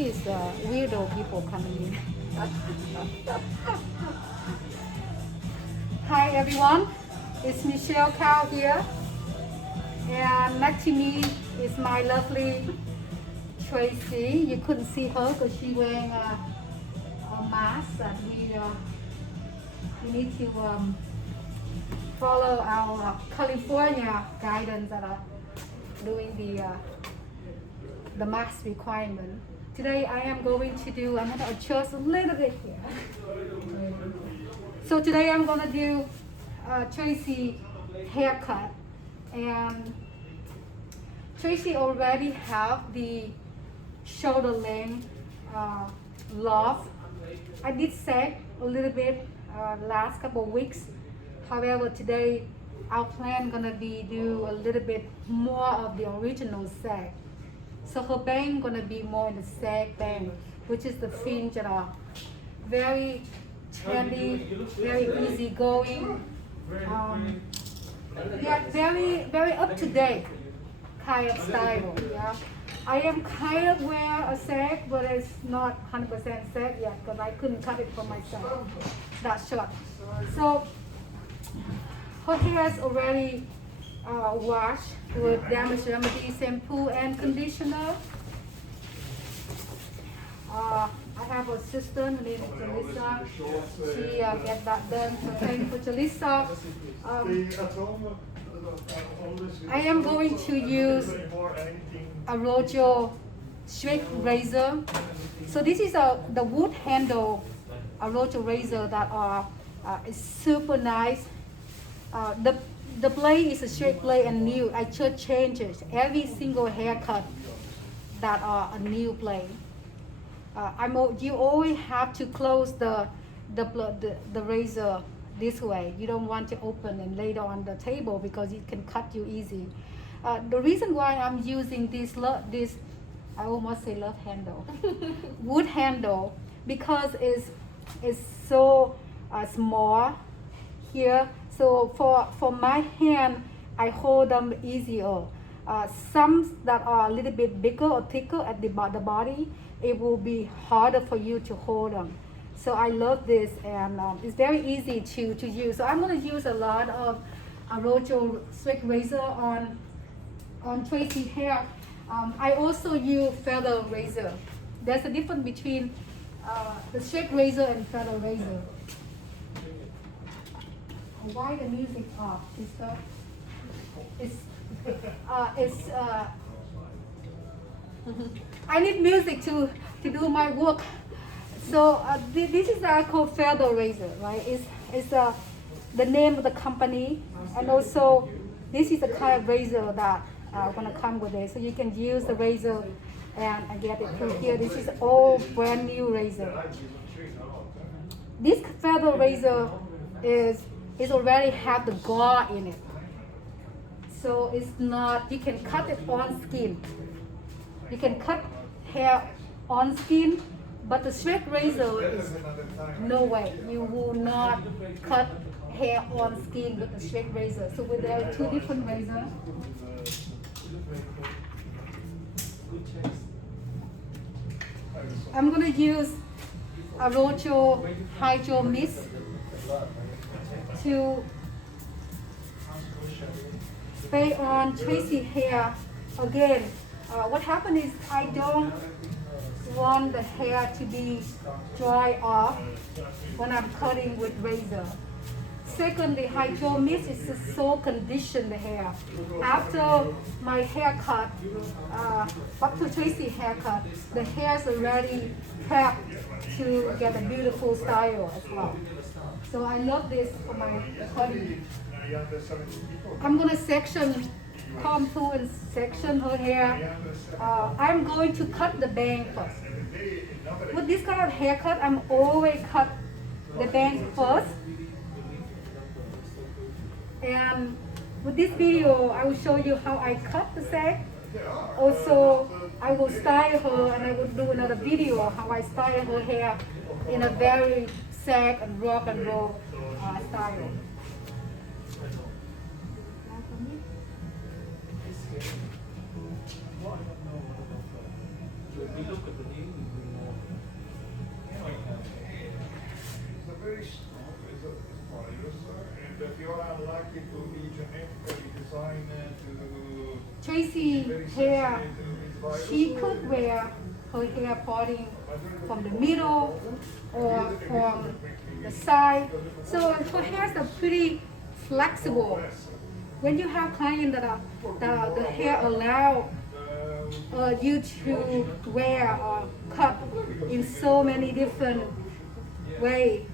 is weirdo people coming in. Hi everyone, it's Michelle Cow here, and next to me is my lovely Tracy. You couldn't see her because she's wearing a mask that we need to follow our California guidance that are doing the mask requirement. Today I am going to do, I'm going to adjust a little bit here. So today I'm going to do Tracy haircut, and Tracy already have the shoulder length loft. I did sag a little bit last couple of weeks. However, today our plan gonna be do a little bit more of the original sag. So her bang gonna be more in the sag bang, which is the fringe that are very trendy, very easy going. Yeah, very up to date kind of style. Yeah, I am kind of wear a sag, but it's not 100% sag yet because I couldn't cut it for myself that short. So her hair is already washed with damage remedy shampoo and conditioner. I have an assistant named Jalissa. She get that done. So thank you, Jalissa. I am going to use a Rojo straight razor. So this is the wood handle Rojo razor that is super nice. The blade is a straight blade and new. I just change it every single haircut that are a new blade. You always have to close the razor this way. You don't want to open and lay it on the table because it can cut you easy. The reason why I'm using this I almost say love handle, wood handle, because it's so small here. So for my hand, I hold them easier. Some that are a little bit bigger or thicker at the body, it will be harder for you to hold them. So I love this, and it's very easy to use. So I'm going to use a lot of Rojo straight razor on Tracy hair. I also use feather razor. There's a difference between the straight razor and feather razor. Why the music off, sister? I need music to do my work. So this is called feather razor, right? It's the name of the company, and also this is the kind of razor that gonna come with it. So you can use the razor and get it through here. This is all brand new razor. This feather razor is already have the gauze in it. So it's not, you can cut it on skin. You can cut hair on skin, but the straight razor is no way. You will not cut hair on skin with the straight razor. So there are two different razors. I'm gonna use a Rojo Hydro Mist to spray on Tracy hair again. What happened is I don't want the hair to be dry off when I'm cutting with razor. Secondly, Hydro Mist is to so condition the hair. After my haircut, up to Tracy haircut, the hair is already prepped to get a beautiful style as well. So I love this for my cutting. I'm gonna comb through and section her hair. I'm going to cut the bang first. With this kind of haircut, I'm always cut the bang first. And with this video, I will show you how I cut the sag. Also, I will style her, and I will do another video how I style her hair in a very sag and rock and roll style. very strong, it's a virus, and if you're unlucky to be genetically designed to Tracy very hair, sensitive to this virus, she could wear her hair parting from the middle or from the side. So her hairs are pretty flexible. When you have clients that the hair allow you to wear or cut in so many different ways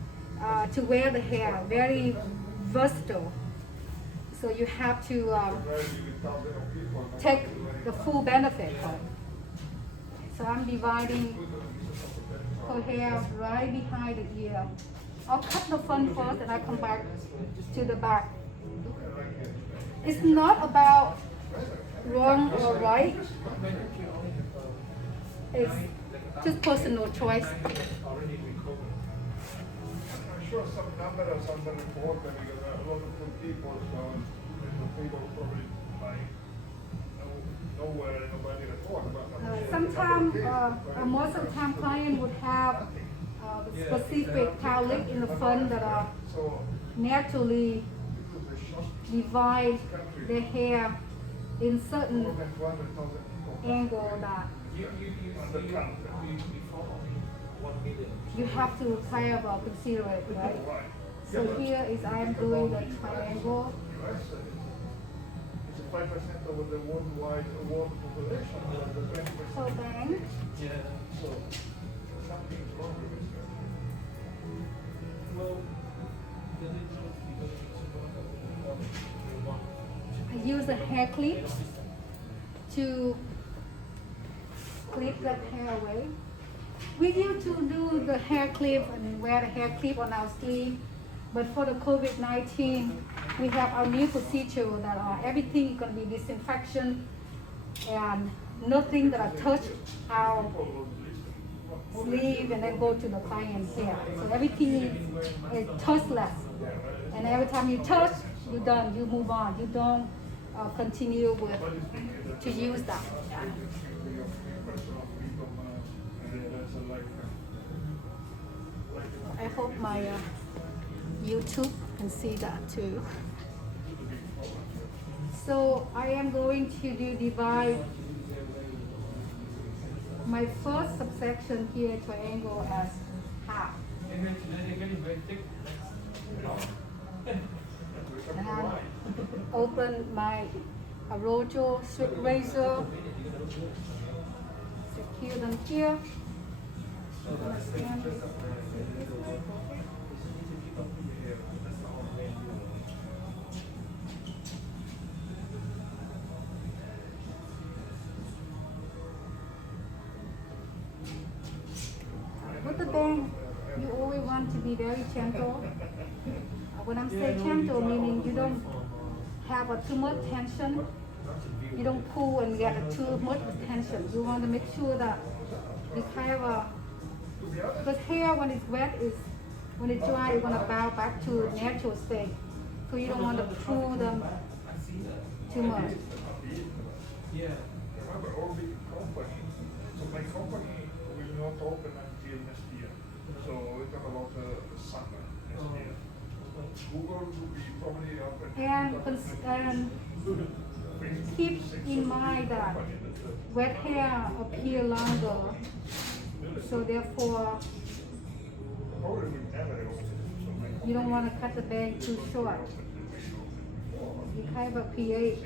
to wear the hair, very versatile. So you have to take the full benefit of it. So I'm dividing her hair right behind the ear. I'll cut the front first and I come back to the back. It's not about wrong or right. It's just personal choice. I'm sure some numbers are underreported because a lot of good people, people probably like nowhere, nobody report. Sometimes, most of the time, client would have specific tail lip in the front that are naturally divide the hair in certain angle that you have to kind of consider it, right? So here is I am doing the triangle. It's 5% of the worldwide world population. So bang. So something's wrong with this. I use a hair clip to clip that hair away. We used to do the hair clip and wear the hair clip on our sleeve, but for the COVID-19, we have our new procedure that everything is going to be disinfection and nothing that touch our sleeve and then go to the client's hair. So everything is touchless. And every time you touch, you're done, you move on. You don't continue to use that. I hope my YouTube can see that too. So I am going to divide my first subsection here, triangle, as half. And I open my Rojo strip razor, secure them here. I'm gonna stand this way. With the bang, you always want to be very gentle. When I'm saying gentle, meaning you don't have too much tension. You don't pull and get too much tension. You want to make sure that you kind of, because hair when it's wet, when it's dry, it's going to bow back to natural state. So you don't want to pull them too much. Remember, all big company. So my company will not open until next year. So we talk about the summer next year. Google will be probably open. And keep in mind that wet hair appear longer. So therefore, you don't want to cut the bang too short. You kind of create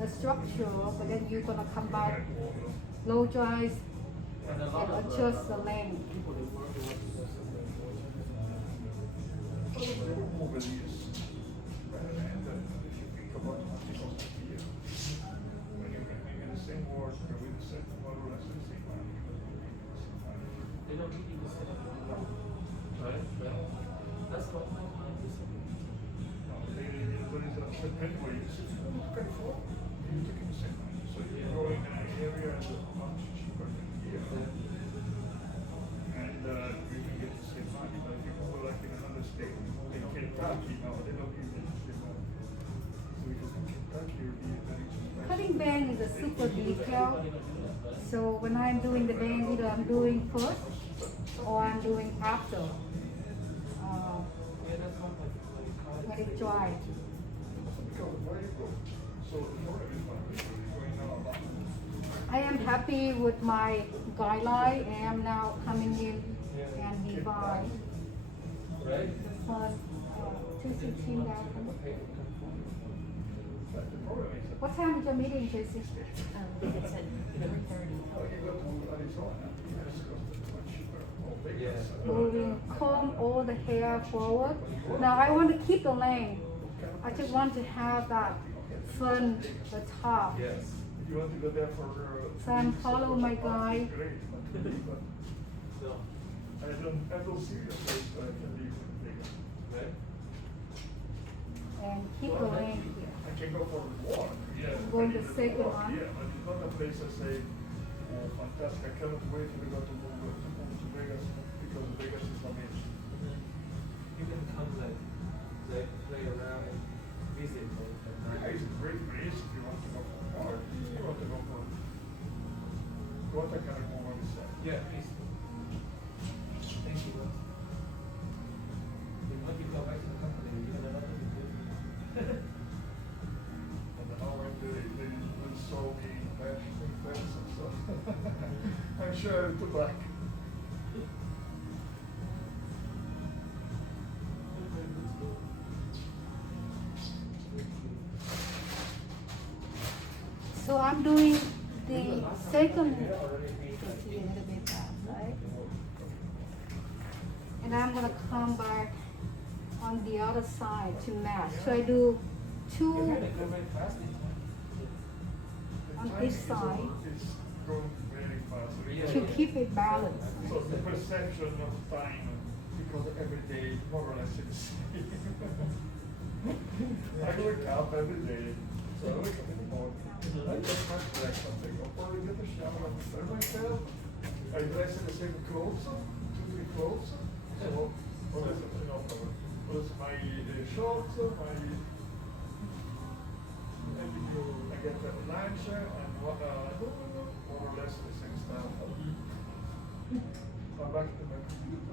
a structure, but then you're going to come back, blow dries, and adjust the length. Cutting bang is a super detail. now. So when I'm doing the bang, either I'm doing first or I'm doing after when it's dry. I am happy with my guideline. I am now coming in and divide the fun 216 down. What time is your meeting, Tracy? It's at 4:30. Moving, comb all the hair forward. Now I want to keep the length. I just want to have that fun, the top. You want to go there for So I'm follow my guide. great. I don't see your face, but I can leave it bigger. Right? And keep the length here. I can go for a walk. Yeah. I'm going to second one. Yeah, but it's not a place I say, oh, fantastic. I cannot wait to go to move to Vegas because Vegas is amazing. You can come like play around and visit. Yeah, it's a great place if you want to go for a walk. You want to go for what I can move on this side. Yeah, please. Thank you. When you go back to the company, you have a lot of good. And now when they will show me things and stuff. I'm sure I'll be back. So I'm doing the second, see a little bit back, right? And I'm gonna come back on the other side to match. So I do two Go very fast. on each side It's going very fast. to keep it balanced. So the perception of time, because every day more or less is the same. I wake up every day, so I wake up in the morning, I get my breakfast, I go probably get a shower, I prepare myself, I dress in the same clothes, 2-3 clothes, so what is it? No problem. Was my shorts, I get the lunch and what more or less the same stuff. I'm back to my computer.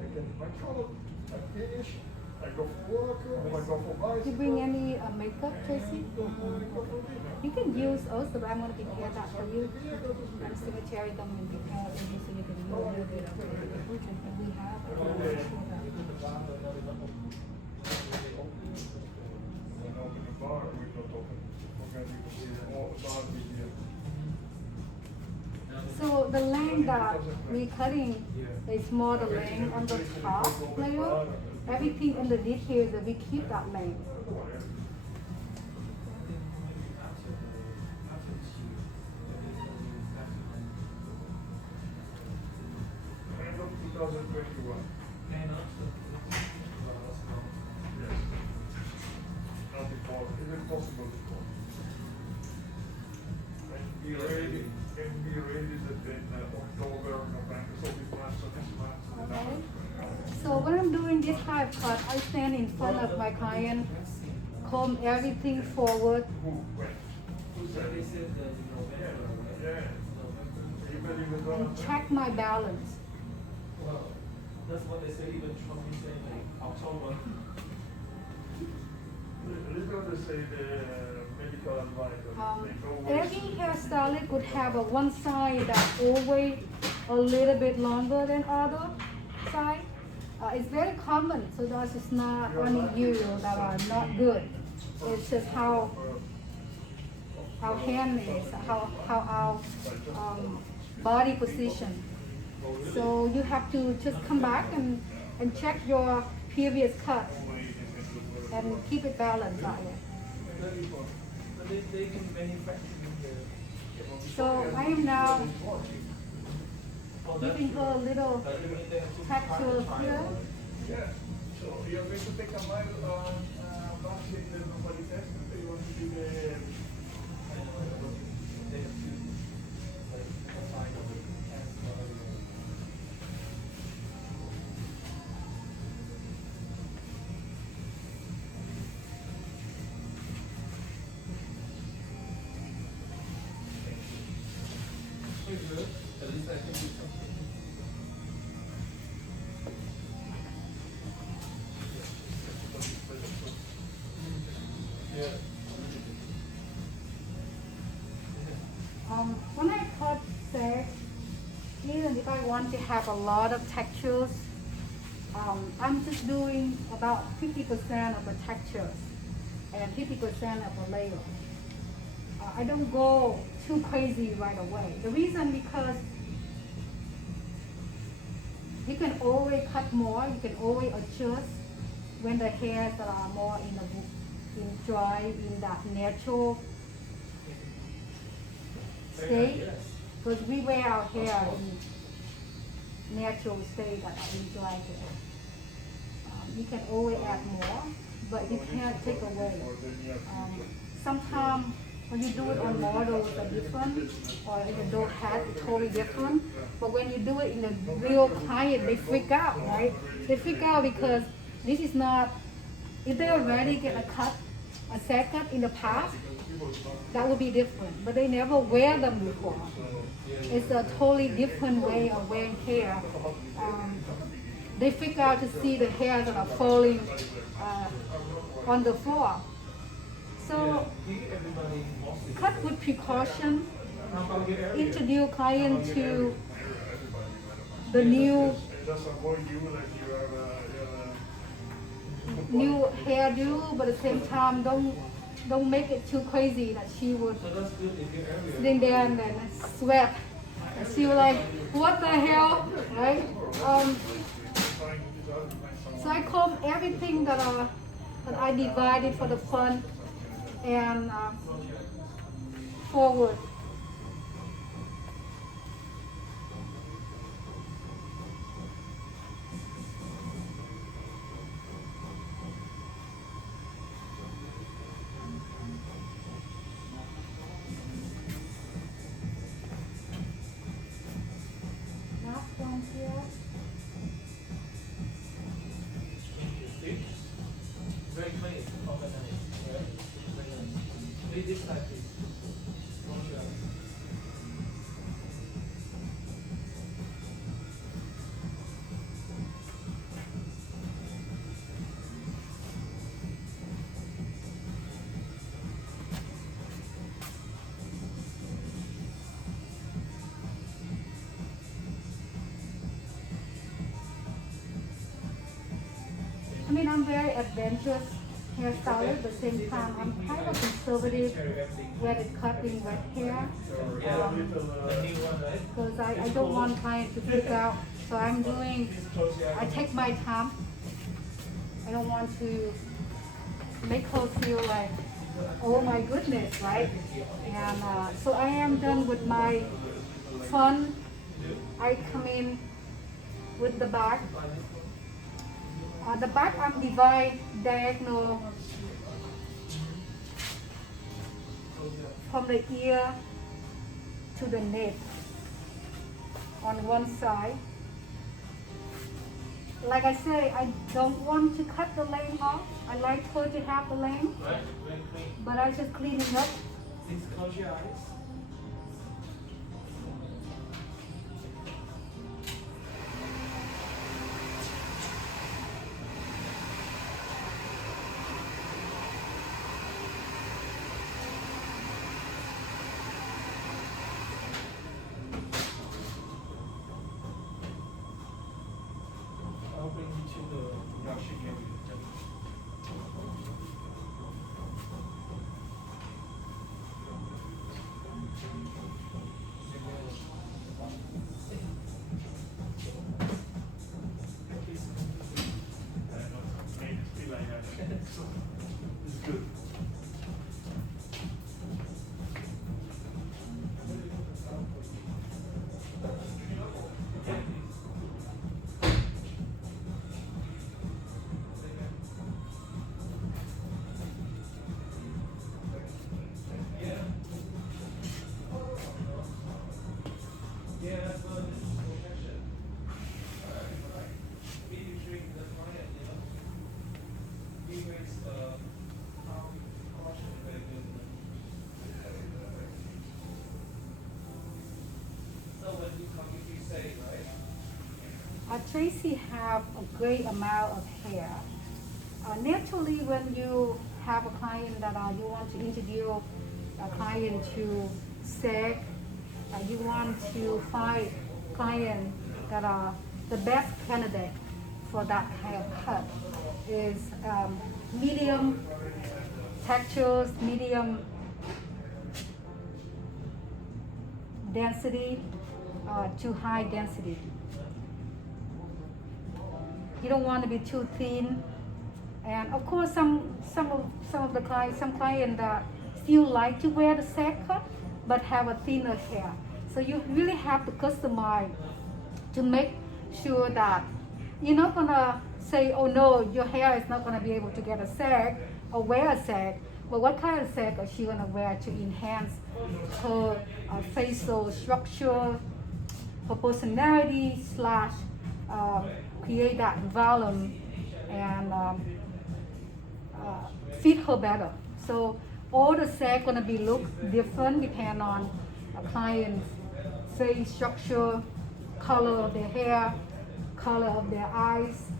I get my coat, I finish, I go for work, or I go for bicycle. Do you bring any makeup, Tracy? I go for dinner. You can use also, but I'm gonna prepare that for you. I'm secretary coming and prepare it so you can use a little bit of it. And we have, I want to make sure that. When I open the bar, we not open. Forget you will see all the bar video. So the length that we cutting is more the length on the top layer. Everything in the details that we keep that length. End of 2021. Yes. Not before, if it's possible before. And be ready that in October, November, so this month. Okay. So when I'm doing this type cut, I stand in front of my client, comb everything forward. Who, when? Who said They it? said that in November, right? Yeah. Even if it's And check my balance. Well, that's what they say. Even Trump is saying like October. Let's go to say the medical advisor. They go with- Every hairstylist would have a one side that's always a little bit longer than other side. It's very common, so that's just not only you that are not good. It's just how hand is, how our body position. So you have to just come back and check your previous cut and keep it balanced that way. But they can manufacture the. So I am now Oh, that's giving her a little But even if they have to texture here. Yeah, so you're going to take a mile back in the nobody test, so you want to do the. They have to like apply the Yeah. When I cut Shag, even if I want to have a lot of textures, I'm just doing about 50% of the textures and 50% of the layer. I don't go too crazy right away. The reason because you can always cut more, you can always adjust when the hairs are more in dry, in that natural state. Because we wear our hair in natural state that are in dry hair. You can always add more, but you can't take away. Sometimes when you do it on models are different, or in a doll hat, it's totally different. But when you do it in a real client, they freak out, right? They freak out because this is not, if they already get a second in the past, that would be different. But they never wear them before. It's a totally different way of wearing hair. They freak out to see the hairs that are falling on the floor. So cut with precaution, introduce client to the new hairdo, but at the same time don't make it too crazy that she would sitting there and then sweat. And she was like, what the hell, right? So I comb everything that I divided for the front and forward. Last one here. Very clean, organized, right? Very nice. Read this side, please. Don't show. I mean, I'm very adventurous hairstylist, at the same time, I'm kind of conservative when it cutting wet hair. Yeah, the new one, right? Because I don't want clients to freak out. So I'm doing, I take my time. I don't want to make her feel like, oh my goodness, right? And so I am done with my front. I come in with the back. The back I'm divide diagonal from the ear to the neck on one side. Like I say, I don't want to cut the length off. I like her to have the length, Right? Very clean. but I just clean it up. Please close your eyes. I'll bring you to the washing area. Tracy have a great amount of hair. Naturally, when you have a client that you want to introduce a client to Shag, you want to find client that are the best candidate for that haircut is medium textures, medium density to high density. You don't want to be too thin, and of course some of the clients, some clients that still like to wear the Shag cut but have a thinner hair. So you really have to customize to make sure that you're not gonna say, oh no, your hair is not gonna be able to get a Shag or wear a Shag. But what kind of Shag is she gonna wear to enhance her facial structure, her personality slash create that volume and fit her better. So all the Shag gonna be look different depending on a client's face structure, color of their hair, color of their eyes.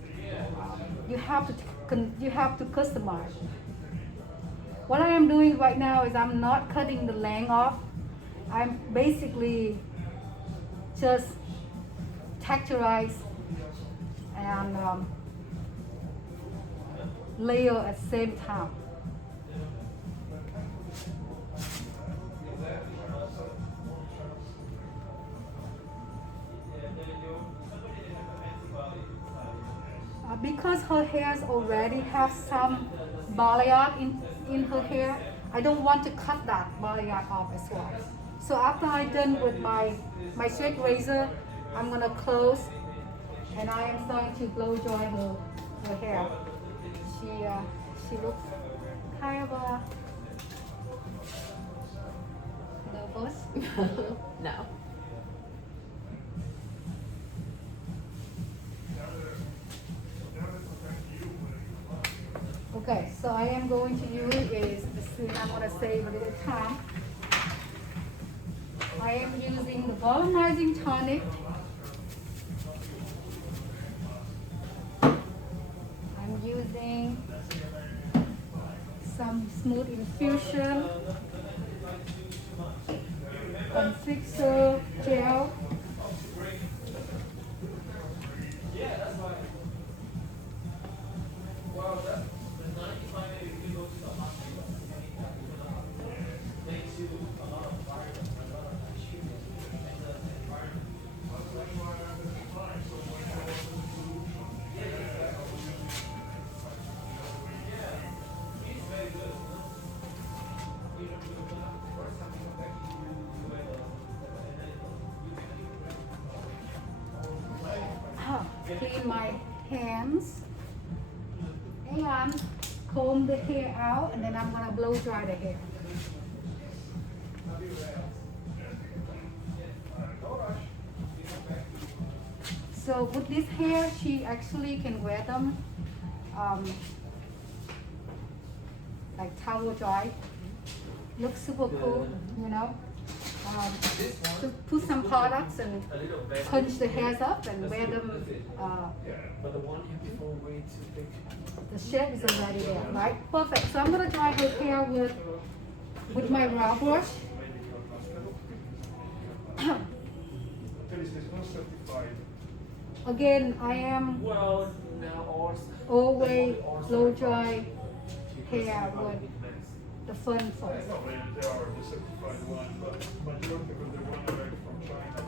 You have to customize. What I am doing right now is I'm not cutting the length off. I'm basically just texturize and layer at the same time. Because her hairs already have some balayage in her hair, I don't want to cut that balayage off as well. So after I'm done with my straight razor, I'm gonna close and I am starting to blow dry her hair. She looks kind of nervous. No. Okay, so I am going to use I'm going to save a little time. I am using the volumizing tonic. I'm using some smooth infusion, confixer gel. Clean my hands and comb the hair out, and then I'm gonna blow dry the hair. So with this hair, she actually can wear them like towel dry. Looks super cool, you know. To put some products and punch the hairs up and wear them. But the one here before way too big. The shape is already there, right? Perfect. So I'm gonna dry her hair with my brow brush. Again, I am Well, now ours. always blow dry hair with the fun first. No, they are the certified one, but majority of the one direct from China.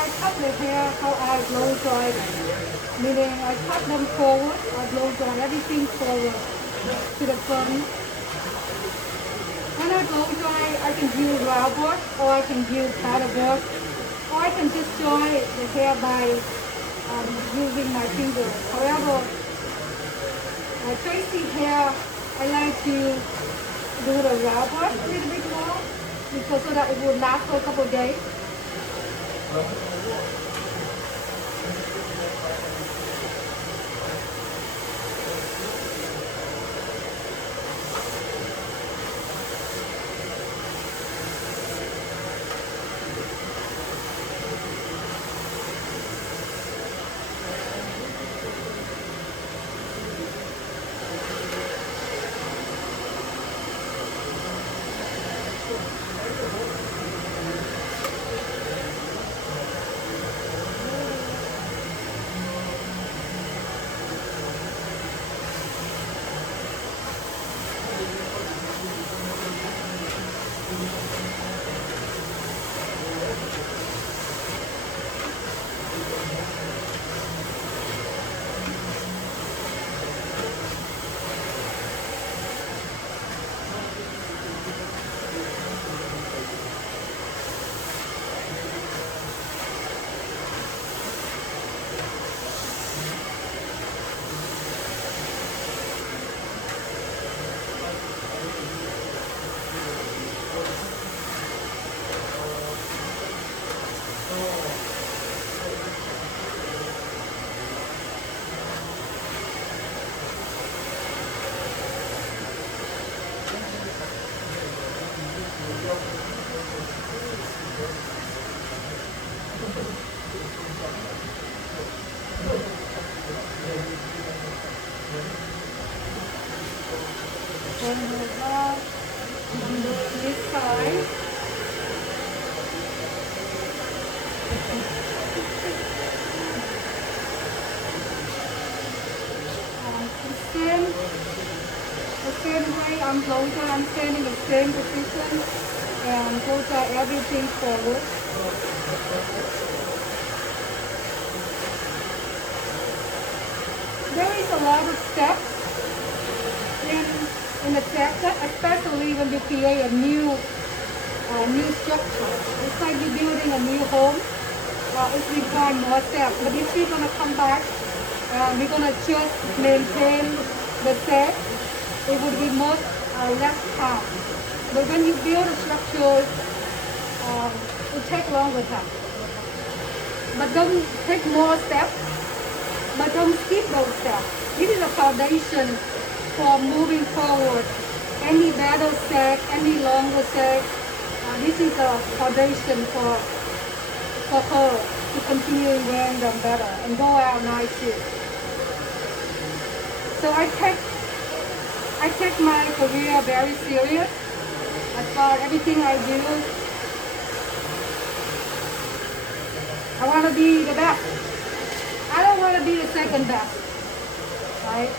I cut the hair how I blow dry them. Meaning I cut them forward, I blow dry everything forward to the front. When I blow dry, I can use rubber or I can use paddleboard, or I can just dry the hair by using my fingers. However, Tracy hair, I like to do the rubber a little bit more because so that it will last for a couple of days. This side. The same way I'm closer, I'm standing in the same position and closer everything forward. There is a lot of steps in the sector, especially when you create a new structure. It's like you're building a new home. It requires more steps. But if we're gonna come back, we're gonna just maintain the set. It would be much less time. But when you build a structure, it takes longer time. But don't take more steps. But don't skip those steps. This is a foundation for moving forward. Any better set, any longer set, this is a foundation for her to continue wearing them better and go out nice too. So I take my career very serious. As far as everything I do, I want to be the best. I don't want to be the second best, right?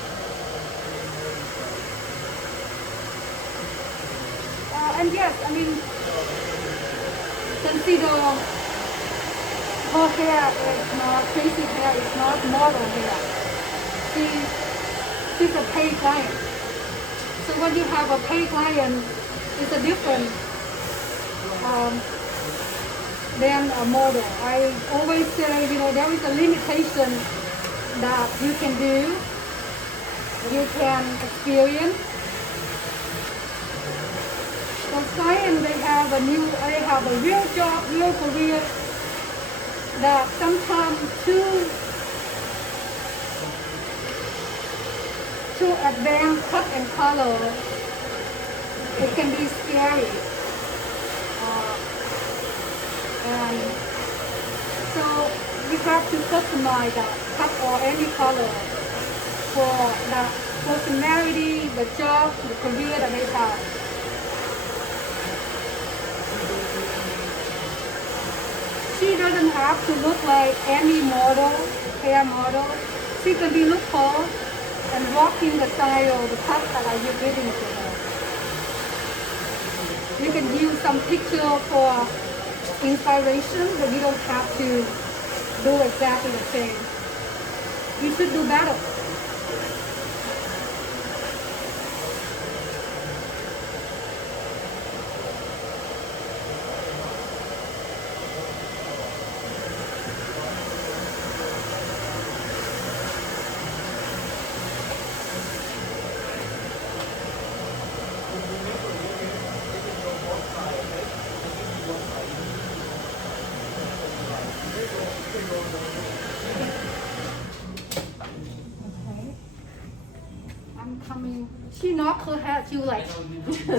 And yes, I mean, consider her hair is not, Tracy's hair is not model hair. She's a paid client. So when you have a paid client, it's a different than a model. I always say, there is a limitation that you can do, you can experience. For clients, they have a real job, real career that sometimes too advanced cut and color, it can be scary. And so you have to customize that cut or any color for the personality, the job, the career that they have. She doesn't have to look like any model, hair model. She can be look tall and rocking the style, the cut that you're giving to her. You can use some picture for inspiration, but you don't have to do exactly the same. You should do better. Okay. I'm coming. She knocked her head. She was like,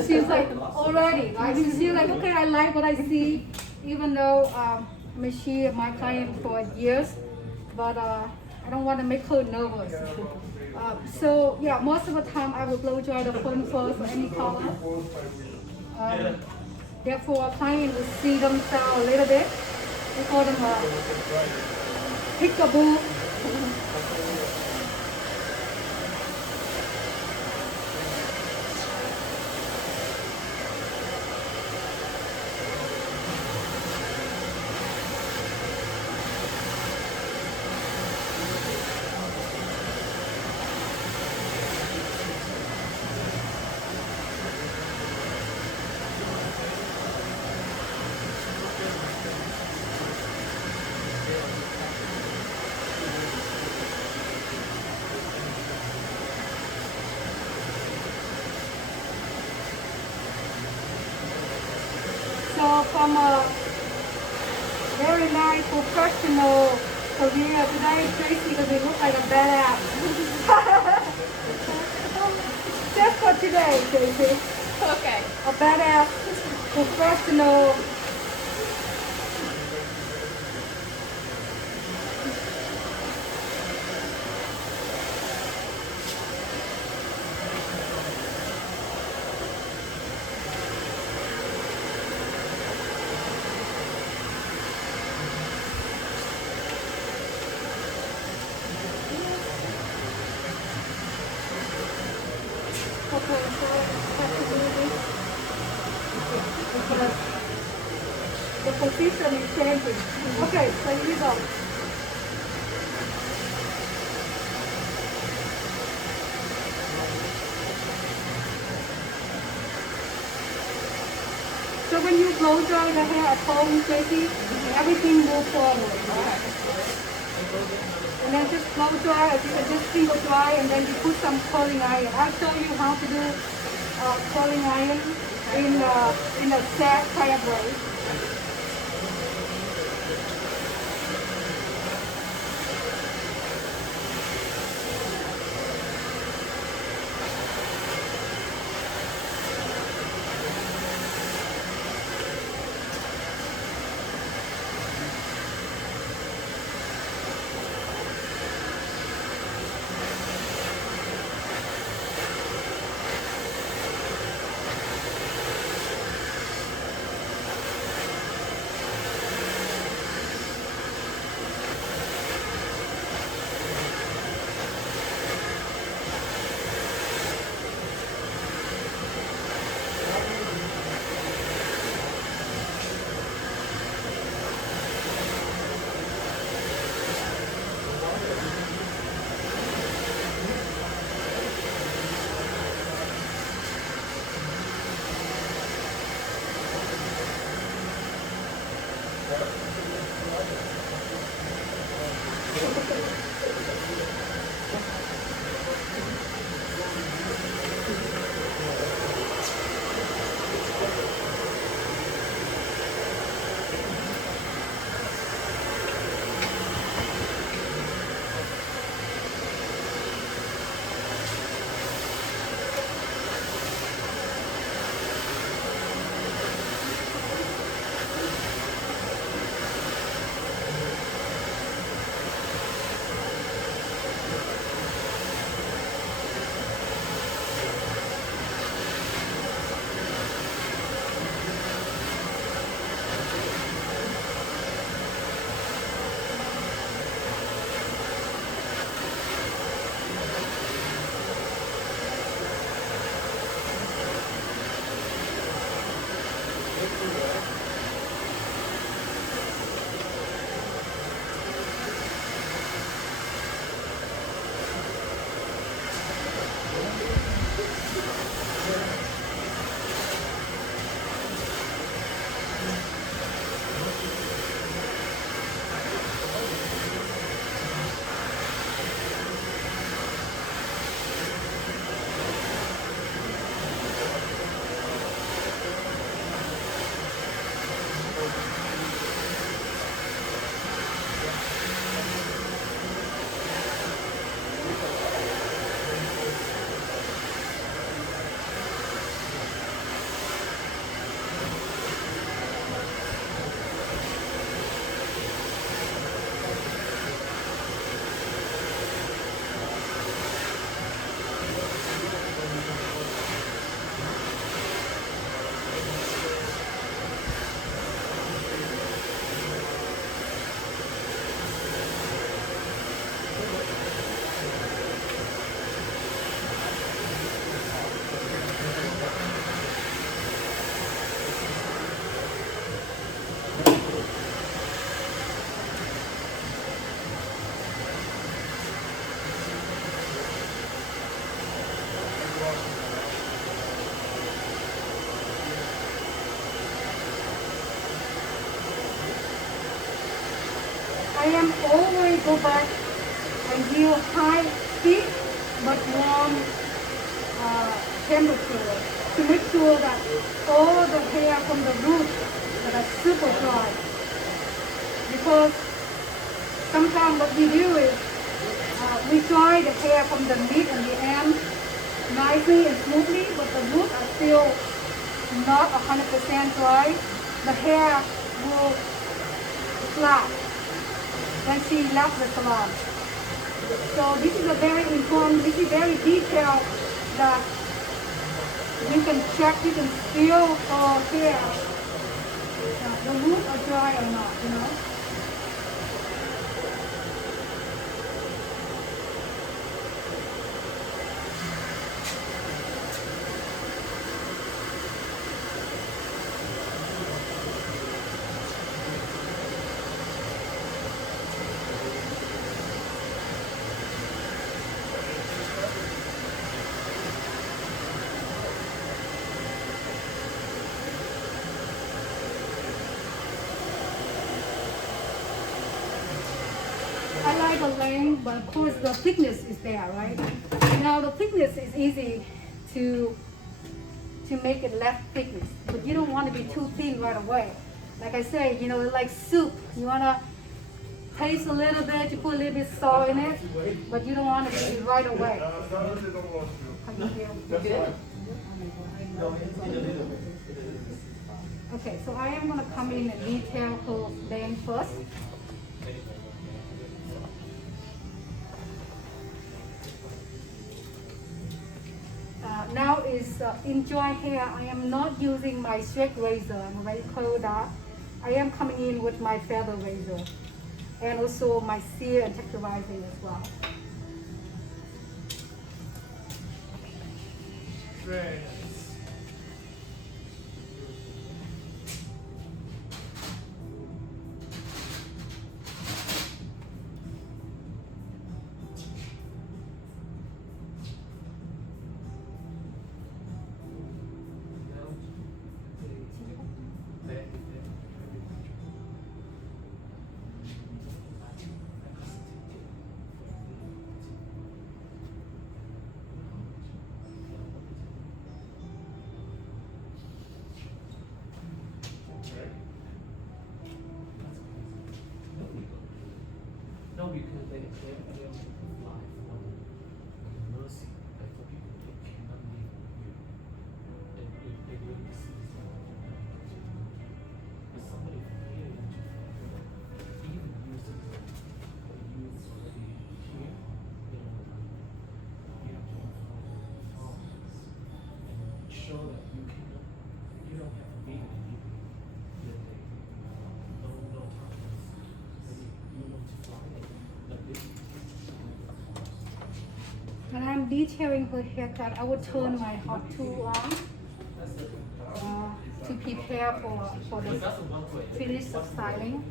she's like already. Right? She's like, okay, I like what I see, even though I mean she my client for years, but I don't want to make her nervous. So yeah, most of the time I will blow dry the phone first or any color. Therefore, a client will see themselves a little bit. We call them a peekaboo. So from a very nice professional career today, Tracy doesn't look like a badass. Just for today, Tracy. Okay. A badass professional. Okay, so have to do this because the position is changing. Okay, so here we go. So when you blow dry the hair at home, Tracy, everything moves forward. And then just blow dry, or you can just single dry, and then you put some curling iron. I'll show you how to do curling iron in a sad kind of way. I am always go back and give high heat but warm temperature to make sure that all the hair from the root that are super dry. Because sometimes what we do is we dry the hair from the mid and the end nicely and smoothly, but the roots are still not 100% dry. The hair will flat when she left the salon. So this is a very important, this is very detailed that you can check, you can feel for hair, the roots are dry or not, you know. I like the length, but of course the thickness is there, right? Now the thickness is easy to make it less thickness, but you don't want to be too thin right away. Like I say, you know, like soup. You want to taste a little bit, you put a little bit salt in it, but you don't want to be right away. Thank you. Okay, so I am going to come in and detail her bang first. Now is in dry hair. I am not using my Shag razor. I'm already told that. I am coming in with my feather razor and also my sear and texturizing as well. Very nice. No, because they don't fly for mercy, like for people that cannot live with you. And if they really see something, if somebody fear you to even using what you use already here, you have to inform the farmers and show that you don't have to be in the no problems. You want to fly it. When I'm detailing her haircut, I would turn my hot tool on to prepare for the finish of styling.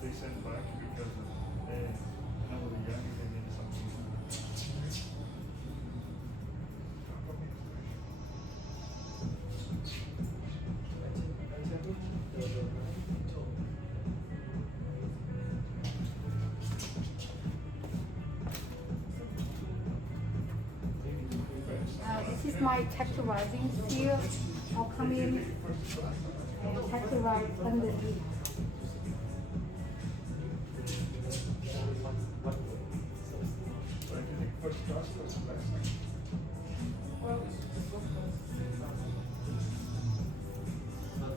They sent back because now the young they need something. This is my texturizing sear. I'll come in and texturize underneath. First class was last.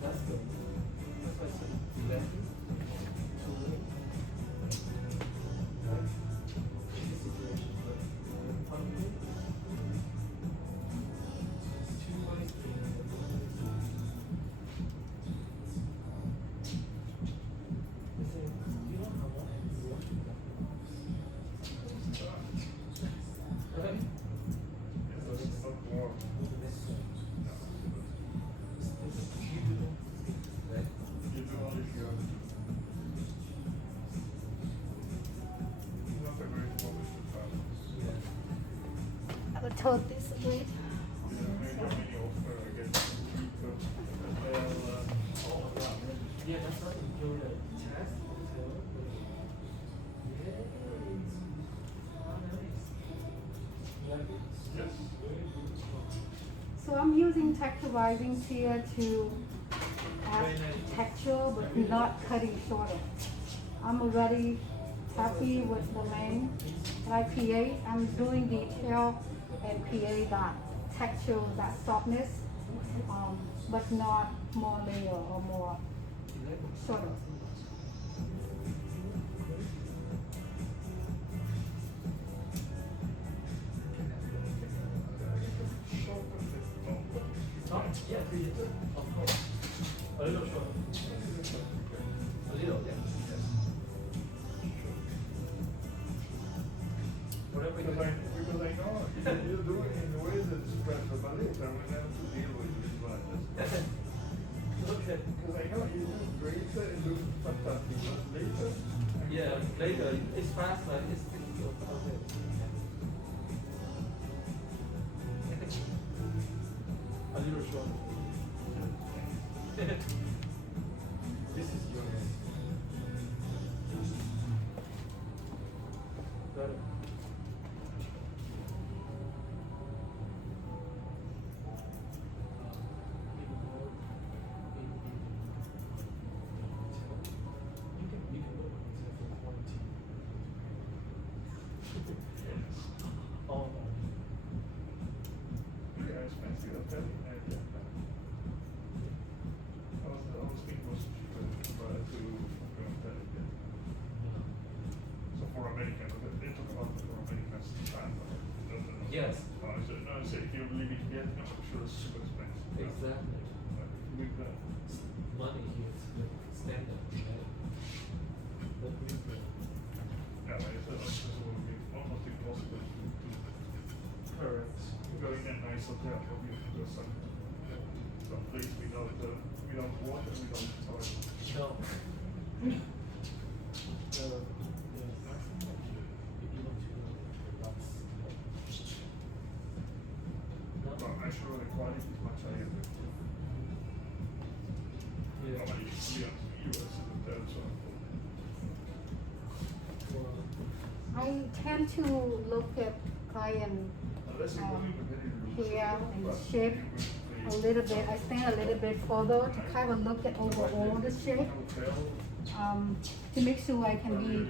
That's good. That's why I said left. told this away. Maybe how many of I guess Yeah, that's not include the chest hotel. Yes. Oh, nice. Like it. yes. Very beautiful. So I'm using texturizing here to add Very nice. texture but not cutting shorter. I'm already happy with the lane. Like PA, I'm doing detail and PA that texture, that softness, but not more layer or more shorter. Oh, yeah, of course. A little short. A little, yeah. Whatever you Because I know you're doing it in ways that spread the later when I have to deal with this like this. Okay. Because I know you do great, it looks fantastic, but later. Yeah, later it's faster. It's okay. A little short. This is yours. Got it. You can go for quarantine. Oh, Yeah, expensive, I'm telling you. I was thinking it was cheaper to compare it. So for American, they talk about it for Americans time. yes, No, I say if you live in Vietnam, I'm sure it's super expensive. exactly. With the, Money here is the standard, right? But with the yeah, like I said, it will be almost impossible to current, go in a nice hotel or you go some place without water, without toilet. no. Yes. If you want to relax. No? But I'm sure the quality is much higher than Yeah. normally here in the US hotels. So Well, I tend to look at client unless you go in a very loose, hair and but shape you a will little bit. I stand a little bit further to kind of look at overall the shape, to make sure I can be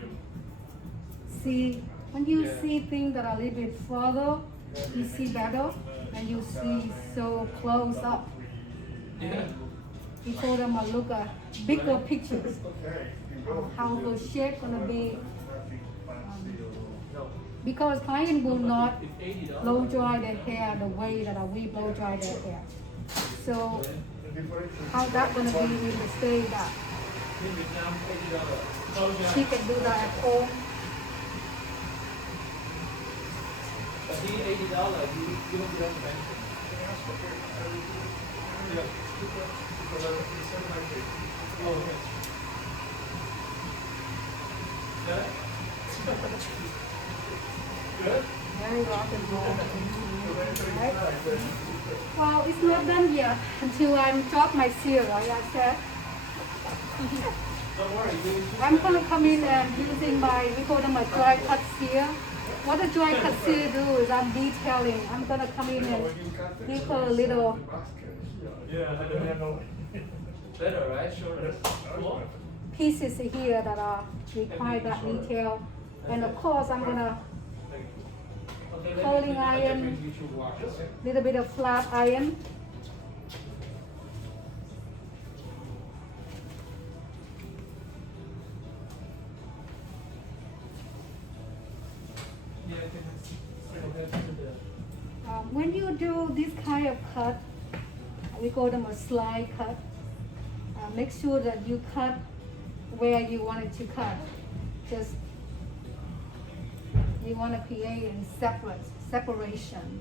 see. When you Yeah. see things that are a little bit further, you see better, and you see so close up. yeah. Before them, I look at bigger pictures. Okay, you go How the shape gonna be, nothing fancy or No. because client will not If $80. blow dry their hair the way that we blow dry their hair. So the difference is how that gonna be in the state that In Vietnam, $80. she can do that at home? But he $80, you don't get anything. Yeah. Oh, okay. Good? Good? Very rock and roll. Right? Well, it's not done yet until I'm drop my seal, like I said. Don't worry, I'm gonna come in and using my, we call them a dry cut seal. What a dry cut seal do is I'm detailing. I'm gonna come in and give her a little Yeah, I don't know. Better, right? Shorter. Cool. pieces here that are require that detail. And of course, I'm gonna Okay, Folding iron. You should wash it. little bit of flat iron. Yeah, I can go ahead to the. When you do this kind of cut, we call them a slide cut. Make sure that you cut where you want it to cut. Just you want to create in separation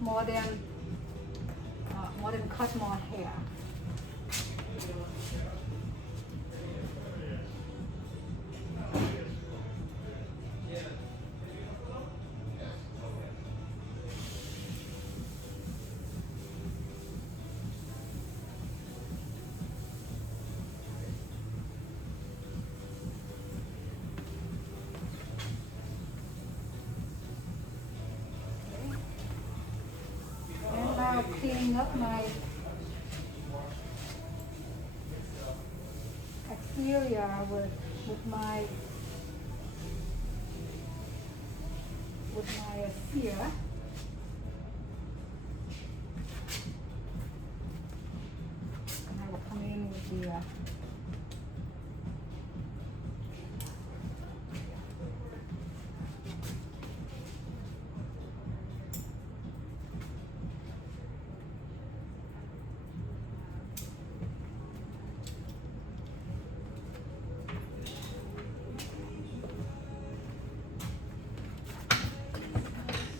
more than cut more hair. cleaning up my exterior with my sphere. And I will come in with the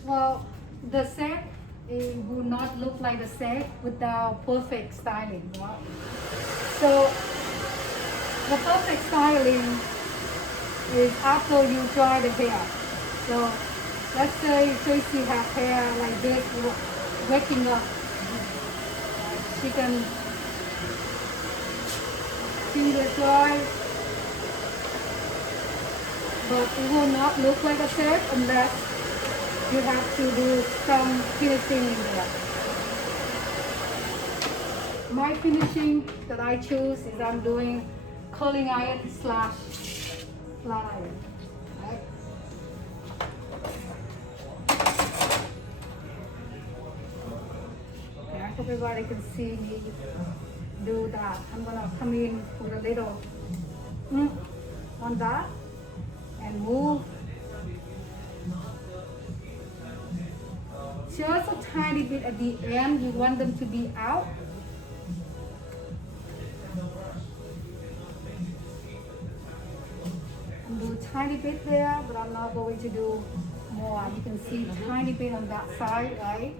well, the set it will not look like the set without perfect styling, right? So the perfect styling is after you dry the hair. So let's say Tracy has hair like this, waking up. She can see the dry, but it will not look like a set unless you have to do some finishing in there. My finishing that I choose is I'm doing curling iron / flat iron. Right? Okay, I hope everybody can see me do that. I'm gonna come in with a little on that and move just a tiny bit at the end. You want them to be out. I'm doing a tiny bit there, but I'm not going to do more. You can see a tiny bit on that side, right?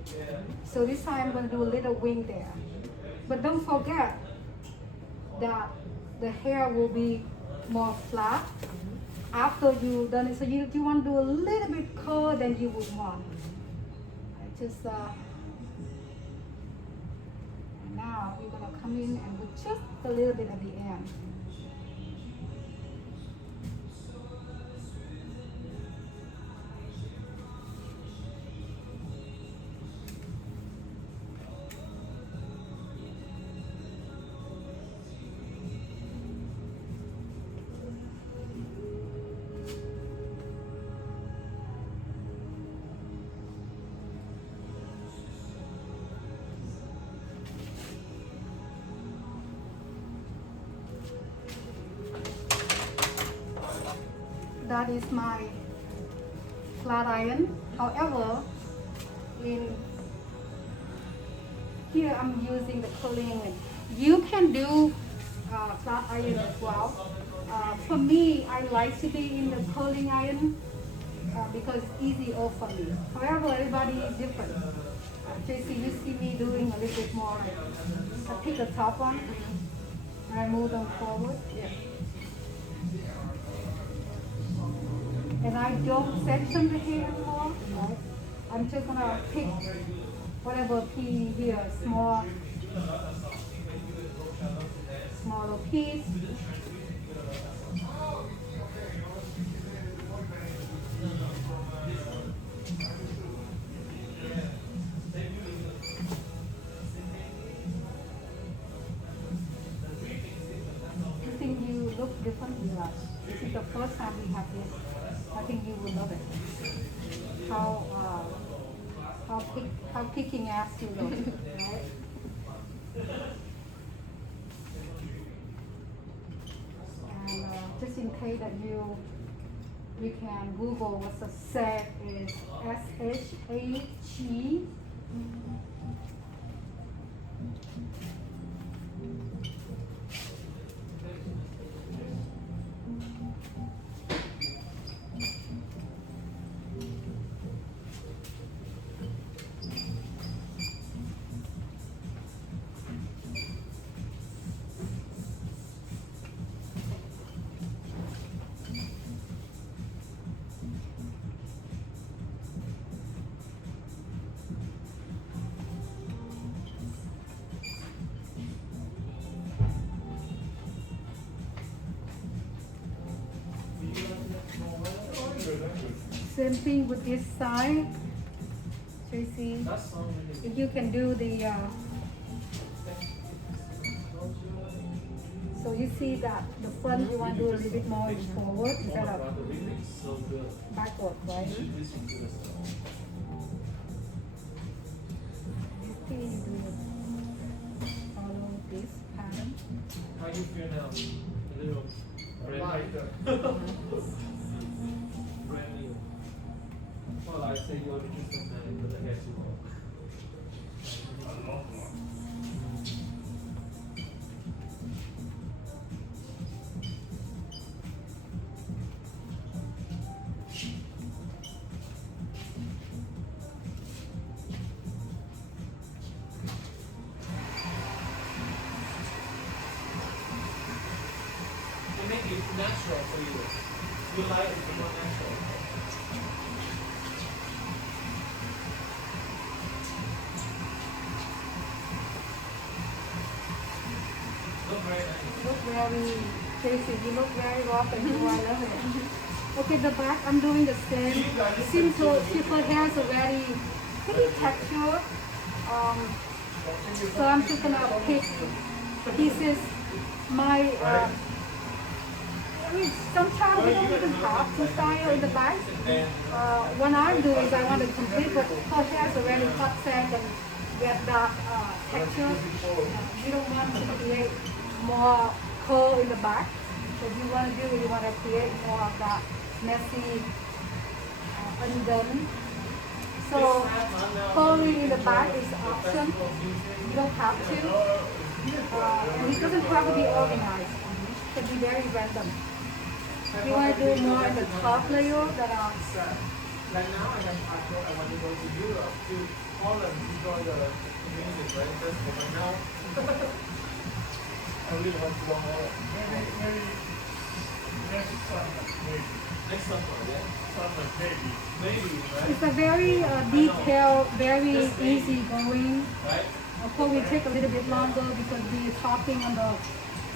So this time I'm going to do a little wing there. But don't forget that the hair will be more flat after you've done it. So you want to do a little bit curl than you would want. Just now we're gonna come in and do just a little bit at the end. That is my flat iron. However, in here I'm using the curling iron. You can do flat iron as well. For me, I like to be in the curling iron because it's easier for me. However, everybody is different. Tracy, you see me doing a little bit more. I pick the top one and I move them forward. Yeah. And I don't section the hair anymore. Right? I'm just gonna pick whatever piece here, smaller piece. I think you look different, Mira. This is the first time we have this. I think you will love it. How kicking ass you look, right? And just in case that you can Google what a Shag is. SHAG. Same thing with this side. Tracy, That song really. if you can do the, so you see that the front you want to do a little bit more forward instead of The remix so good. backward, right? You should listen to the song. See you do follow this pattern. How you feel now? A little brand Lighter. brand new. Well, I say you're interested man, but I guess you won't. A long one. It make it natural for you. You like it more natural. Look very nice. Look very, Tracy, you look very rough and cool. I love it. Okay, the back, I'm doing the same. Simple, her hair is a very pretty texture. So I'm just gonna pick pieces. I mean, sometimes we don't even have to style in the back. What I do is I want to complete, but her hair is a very hot set and get dark texture. We don't want to create more curl in the back. So if you want to do, you want to create more of that messy, undone. So curling in the back is an option. You don't have to. And it doesn't have to be organized. It can be very random. If you want to do more in the top layer that are Like now I want to go to Europe, to Holland, to enjoy the music, right? Festival. But now I really want to go more. Maybe next summer, maybe. next summer, yeah. Summer, maybe. Maybe, right? it's a very detailed, very easy going. Right? Of course, we take a little bit longer because we're talking on the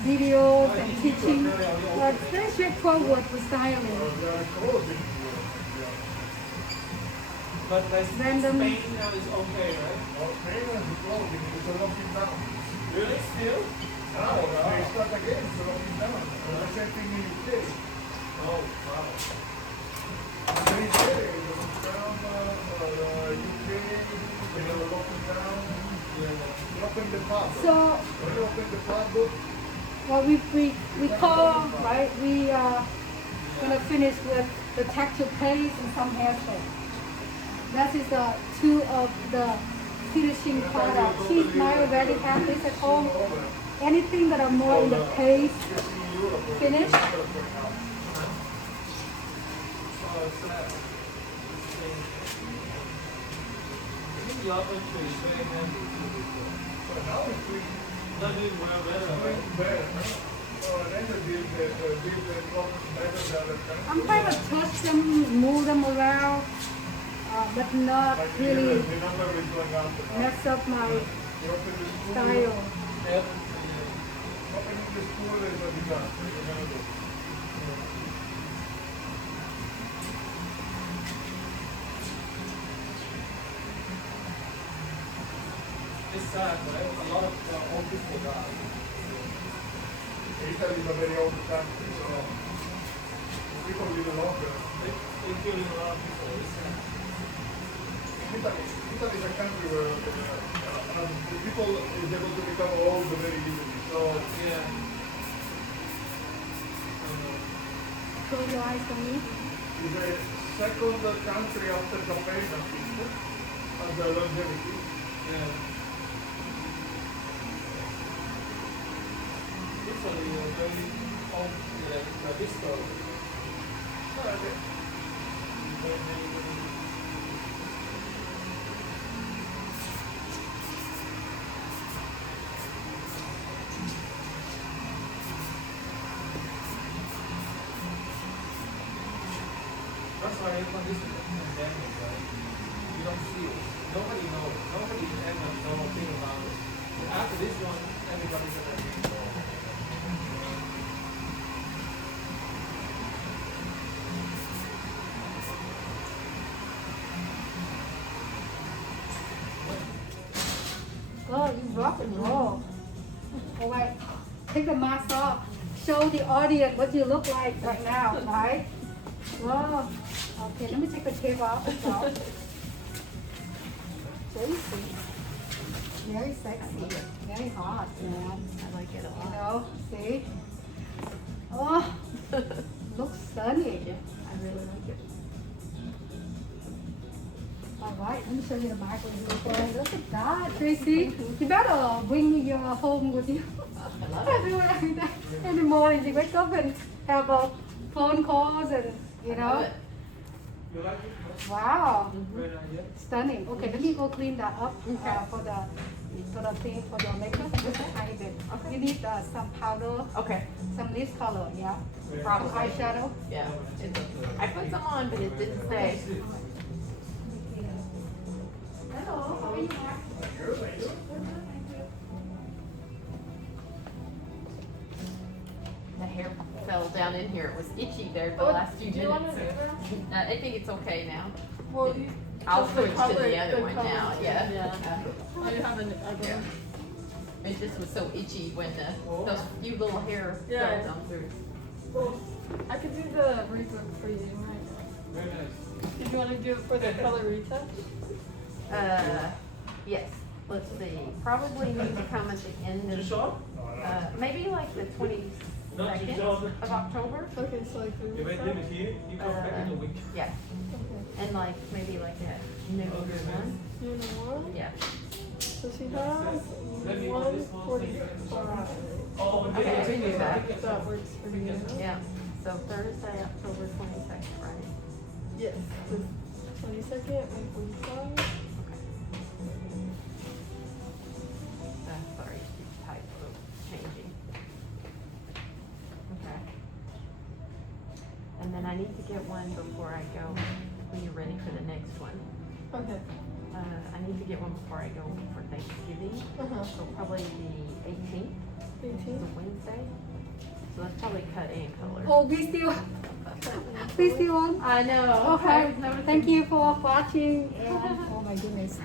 videos and teaching. But it's very straightforward for styling. They are closing. But like Random. Spain now is okay, right? Spain is closing. It's locking down. Really? Still? Now they start again. It's locking down. The same thing in UK. Oh, wow. Very scary. Locking down. UK. They are locking down. Yeah. Open the pub. So When you open the pub, what we call, right, we are gonna finish with the texture paste and some hairspray. That is the two of the finishing product. She's now already have this at home. Anything that are more in the paste finish, Oh, it's that. I think the oven tree is very handy too. now it's doing Not doing well better, right? better. Then the problem better than the time. I'm trying to touch them, move them around, but not Like really the number is going up. mess up my You open the school. style. Yep. Opening the school is a disaster. You're gonna do. It's sad, right? A lot of old people die. Italy is a very old country, so people live longer. Including a lot of people. It's sad. Italy is a country where the people is able to become old very easily. So Yeah. Close your eyes for me. it's the second country after Japan, I think, as the longevity. Yeah. Italy is very old, like history. That's why when this is a pandemic, right? You don't see it. Nobody knows. Nobody ever know a thing about it. But after this one, everybody's gonna be involved. rock and roll. All right, take the mask off. Show the audience what you look like right now, right? Wow. Okay, let me take the tape off as well. Juicy. Very sexy. Very hot, man. I like it a You lot. know, see? Oh, looks stunning. I really like it. All right, let me show you the microphone real quick. Look at that, Tracy. You better bring me your home with you. I do it every day. In the morning, you wake up and have phone calls and, you I love know. it. You like it? Wow, Very nice, yeah? stunning. Okay, let me go clean that up Okay. for the thing for your makeup. Just a tiny bit. You need some powder, Okay, some lip color, yeah. Probably. Eyeshadow. yeah. I put some on, but it didn't say. Hello, how are you, Mark? Good, thank you. The hair fell down in here. It was itchy there for the Oh, last few do you want minutes. to do that? I think it's okay now. Well, you. I'll just the switch to color- the other the one color. now, yeah. Yeah. I have an other Yeah. one. It just was so itchy when those few little hair Yeah. fell down through. Well, I could do the retouch for you right Very nice. now. Did you want to do it for the color retouch? Yes, let's see, probably need to come at the end Too of, short? maybe like the 22nd of October. Okay, so like the You wait retouch? limit here, you come back in a week. Yeah, Okay. and like, maybe like a noon one, You and one? yeah. So she has 1:45. Oh, Okay, we can do that. If that works for you. Yeah, so Thursday, October 22nd, right? Yes, the 22nd, 1:45. Sorry, typo changing. Okay. And then I need to get one before I go, when you're ready for the next one. Okay. I need to get one before I go for Thanksgiving, Uh-huh. so probably the 18th, the 18. Wednesday. So that's probably cut and color. Oh, we still on? I know. Okay, thank you for watching and oh my goodness.